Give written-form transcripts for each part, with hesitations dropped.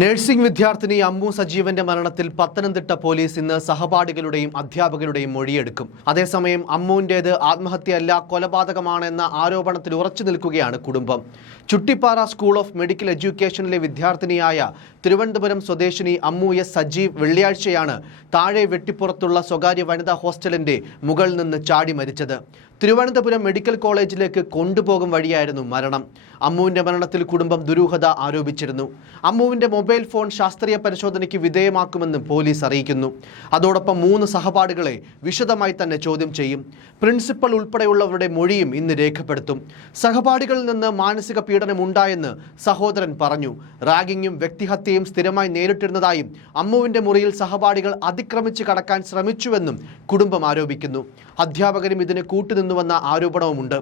Nursing വിദ്യാർത്ഥിനി അമ്മു സജീവന്റെ മരണത്തിൽ Pathanamthitta police ഇന്ന് സഹപാഠികളുടെയും അധ്യാപകരുടെയും മൊഴിയെടുക്കും. അതേസമയം അമ്മുവിന്റേത് ആത്മഹത്യയല്ല, കൊലപാതകമാണെന്ന ആരോപണത്തിൽ ഉറച്ചു നിൽക്കുകയാണ് കുടുംബം. ചുട്ടിപ്പാറ സ്കൂൾ ഓഫ് മെഡിക്കൽ എഡ്യൂക്കേഷനിലെ വിദ്യാർത്ഥിനിയായ തിരുവനന്തപുരം സ്വദേശിനി അമ്മു എസ് സജീവ് വെള്ളിയാഴ്ചയാണ് താഴെ വെട്ടിപ്പുറത്തുള്ള സ്വകാര്യ വനിതാ ഹോസ്റ്റലിന്റെ മുകളിൽ നിന്ന് ചാടി മരിച്ചത്. തിരുവനന്തപുരം മെഡിക്കൽ കോളേജിലേക്ക് കൊണ്ടുപോകും വഴിയായിരുന്നു മരണം. അമ്മുവിന്റെ മരണത്തിൽ കുടുംബം ദുരൂഹത ആരോപിച്ചിരുന്നു. അമ്മുവിന്റെ മൊബൈൽ ഫോൺ ശാസ്ത്രീയ പരിശോധനയ്ക്ക് വിധേയമാക്കുമെന്നും പോലീസ് അറിയിക്കുന്നു. അതോടൊപ്പം 3 സഹപാഠികളെ വിശദമായി തന്നെ ചോദ്യം ചെയ്യും. പ്രിൻസിപ്പൽ ഉൾപ്പെടെയുള്ളവരുടെ മൊഴിയും ഇന്ന് രേഖപ്പെടുത്തും. സഹപാഠികളിൽ നിന്ന് മാനസിക പീഡനം ഉണ്ടായെന്ന് സഹോദരൻ പറഞ്ഞു. റാഗിങ്ങും വ്യക്തിഹത്യയും സ്ഥിരമായി നേരിട്ടിരുന്നതായും അമ്മുവിന്റെ മുറിയിൽ സഹപാഠികൾ അതിക്രമിച്ച് കടക്കാൻ ശ്രമിച്ചുവെന്നും കുടുംബം ആരോപിക്കുന്നു. അധ്യാപകരും ഇതിന് കൂട്ടുനിന്നുവെന്ന ആരോപണവുമുണ്ട്.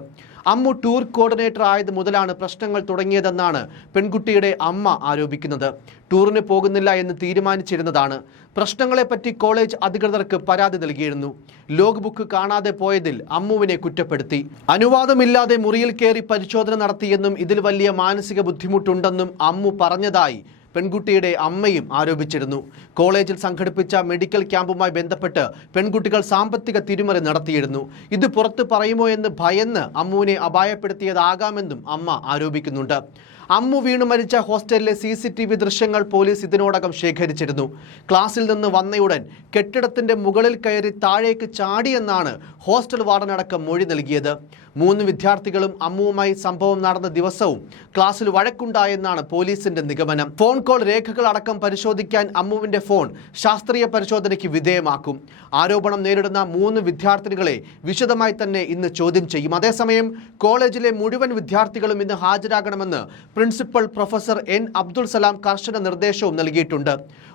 അമ്മു ടൂർ കോർഡിനേറ്റർ ആയത് മുതലാണ് പ്രശ്നങ്ങൾ തുടങ്ങിയതെന്നാണ് പെൺകുട്ടിയുടെ അമ്മ ആരോപിക്കുന്നത്. ടൂറിന് പോകുന്നില്ല എന്ന് തീരുമാനിച്ചിരുന്നതാണ്. പ്രശ്നങ്ങളെപ്പറ്റി കോളേജ് അധികൃതർക്ക് പരാതി നൽകിയിരുന്നു. ലോഗ് ബുക്ക് കാണാതെ പോയതിൽ അമ്മുവിനെ കുറ്റപ്പെടുത്തി. അനുവാദമില്ലാതെ മുറിയിൽ കയറി പരിശോധന നടത്തിയെന്നും ഇതിൽ വലിയ മാനസിക ബുദ്ധിമുട്ടുണ്ടെന്നും അമ്മു പറഞ്ഞതായി പെൺകുട്ടിയുടെ അമ്മയും ആരോപിച്ചിരുന്നു. കോളേജിൽ സംഘടിപ്പിച്ച മെഡിക്കൽ ക്യാമ്പുമായി ബന്ധപ്പെട്ട് പെൺകുട്ടികൾ സാമ്പത്തിക തിരിമറി നടത്തിയിരുന്നു. ഇത് പുറത്ത് പറയുമോ എന്ന് ഭയന്ന് അമ്മുവിനെ അപായപ്പെടുത്തിയതാകാമെന്നും അമ്മ ആരോപിക്കുന്നുണ്ട്. അമ്മു വീണു മരിച്ച ഹോസ്റ്റലിലെ CCTV ദൃശ്യങ്ങൾ പോലീസ് ഇതിനോടകം ശേഖരിച്ചിരുന്നു. ക്ലാസ്സിൽ നിന്ന് വന്നയുടൻ കെട്ടിടത്തിന്റെ മുകളിൽ കയറി താഴേക്ക് ചാടിയെന്നാണ് ഹോസ്റ്റൽ വാർഡനടക്കം മൊഴി നൽകിയത്. 3 വിദ്യാർത്ഥികളും അമ്മുവുമായി സംഭവം നടന്ന ദിവസവും ക്ലാസ്സിൽ വഴക്കുണ്ടായെന്നാണ് പോലീസിന്റെ നിഗമനം. ഫോൺ കോൾ രേഖകൾ അടക്കം പരിശോധിക്കാൻ അമ്മുവിന്റെ ഫോൺ ശാസ്ത്രീയ പരിശോധനയ്ക്ക് വിധേയമാക്കും. ആരോപണം നേരിടുന്ന 3 വിദ്യാർത്ഥിനികളെ വിശദമായി തന്നെ ഇന്ന് ചോദ്യം ചെയ്യും. അതേസമയം കോളേജിലെ മുഴുവൻ വിദ്യാർത്ഥികളും ഇന്ന് ഹാജരാകണമെന്ന് principal professor N. Abdul Salam കർശന നിർദ്ദേശവും നൽകിയിട്ടുണ്ട്.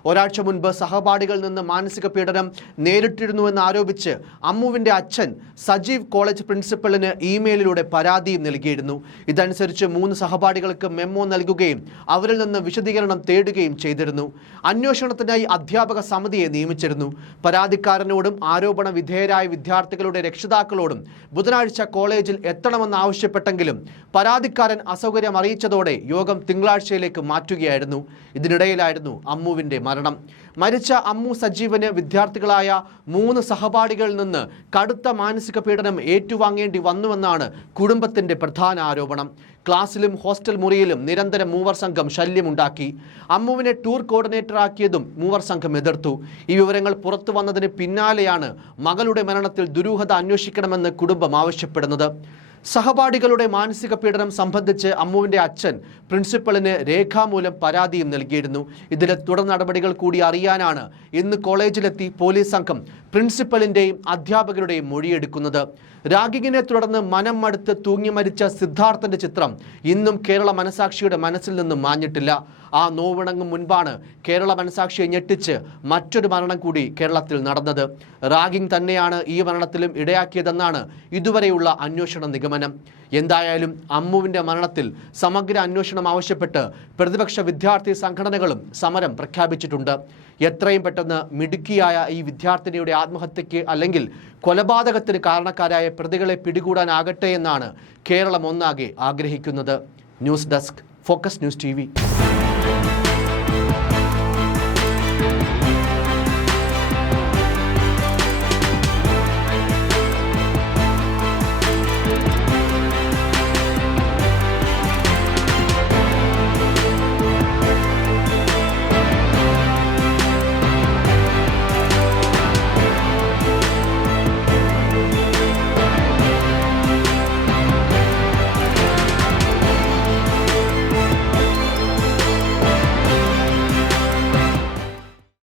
ഒരാഴ്ച മുൻപ് സഹപാഠികളിൽ നിന്ന് മാനസിക പീഡനം നേരിട്ടിരുന്നുവെന്ന് ആരോപിച്ച് അമ്മുവിന്റെ അച്ഛൻ സജീവ് കോളേജ് പ്രിൻസിപ്പലിന് ഇമെയിലിലൂടെ പരാതിയും നൽകിയിരുന്നു. ഇതനുസരിച്ച് 3 സഹപാഠികൾക്ക് മെമ്മോ നൽകുകയും അവരിൽ നിന്ന് വിശദീകരണം തേടുകയും ചെയ്തിരുന്നു. അന്വേഷണത്തിനായി അധ്യാപക സമിതിയെ നിയമിച്ചിരുന്നു. പരാതിക്കാരനോടും ആരോപണ വിധേയരായ വിദ്യാർത്ഥികളുടെ രക്ഷിതാക്കളോടും ബുധനാഴ്ച കോളേജിൽ എത്തണമെന്നാവശ്യപ്പെട്ടെങ്കിലും പരാതിക്കാരൻ അസൗകര്യം അറിയിച്ചതോടെ യോഗം തിങ്കളാഴ്ചയിലേക്ക് മാറ്റുകയായിരുന്നു. ഇതിനിടയിലായിരുന്നു അമ്മുവിന്റെ മരണം. മരിച്ച അമ്മു സജീവന് വിദ്യാർത്ഥികളായ 3 സഹപാഠികളിൽ നിന്ന് കടുത്ത മാനസിക പീഡനം ഏറ്റുവാങ്ങേണ്ടി വന്നുവെന്നാണ് കുടുംബത്തിന്റെ പ്രധാന ആരോപണം. ക്ലാസ്സിലും ഹോസ്റ്റൽ മുറിയിലും നിരന്തരം മൂവർ സംഘം ശല്യമുണ്ടാക്കി. അമ്മുവിനെ ടൂർ കോർഡിനേറ്ററാക്കിയതും മൂവർ സംഘം എതിർത്തു. ഈ വിവരങ്ങൾ പുറത്തു വന്നതിന് പിന്നാലെയാണ് മകളുടെ മരണത്തിൽ ദുരൂഹത അന്വേഷിക്കണമെന്ന് കുടുംബം ആവശ്യപ്പെടുന്നത്. സഹപാഠികളുടെ മാനസിക പീഡനം സംബന്ധിച്ച് അമ്മുവിന്റെ അച്ഛൻ പ്രിൻസിപ്പലിന് രേഖാമൂലം പരാതിയും നൽകിയിരുന്നു. ഇതിലെ തുടർ നടപടികൾ കൂടി അറിയാനാണ് ഇന്ന് കോളേജിലെത്തി പോലീസ് സംഘം പ്രിൻസിപ്പലിന്റെയും അധ്യാപകരുടെയും മൊഴിയെടുക്കുന്നത്. റാഗിങ്ങിനെ തുടർന്ന് മനം മടുത്ത് തൂങ്ങി മരിച്ച സിദ്ധാർത്ഥന്റെ ചിത്രം ഇന്നും കേരള മനസാക്ഷിയുടെ മനസ്സിൽ നിന്നും മാഞ്ഞിട്ടില്ല. ആ നോവിണങ്ങും മുൻപാണ് കേരള മനസാക്ഷിയെ ഞെട്ടിച്ച് മറ്റൊരു മരണം കൂടി കേരളത്തിൽ നടന്നത്. റാഗിംഗ് തന്നെയാണ് ഈ മരണത്തിലും ഇടയാക്കിയതെന്നാണ് ഇതുവരെയുള്ള അന്വേഷണ നിഗമനം. എന്തായാലും അമ്മുവിന്റെ മരണത്തിൽ സമഗ്ര അന്വേഷണം ആവശ്യപ്പെട്ട് പ്രതിപക്ഷ വിദ്യാർത്ഥി സംഘടനകളും സമരം പ്രഖ്യാപിച്ചിട്ടുണ്ട്. എത്രയും പെട്ടെന്ന് മിടുക്കിയായ ഈ വിദ്യാർത്ഥിനിയുടെ ആത്മഹത്യയ്ക്ക് അല്ലെങ്കിൽ കൊലപാതകത്തിന് കാരണക്കാരായ പ്രതികളെ പിടികൂടാനാകട്ടെ എന്നാണ് കേരളം ഒന്നാകെ ആഗ്രഹിക്കുന്നത്. News desk, focus news TV.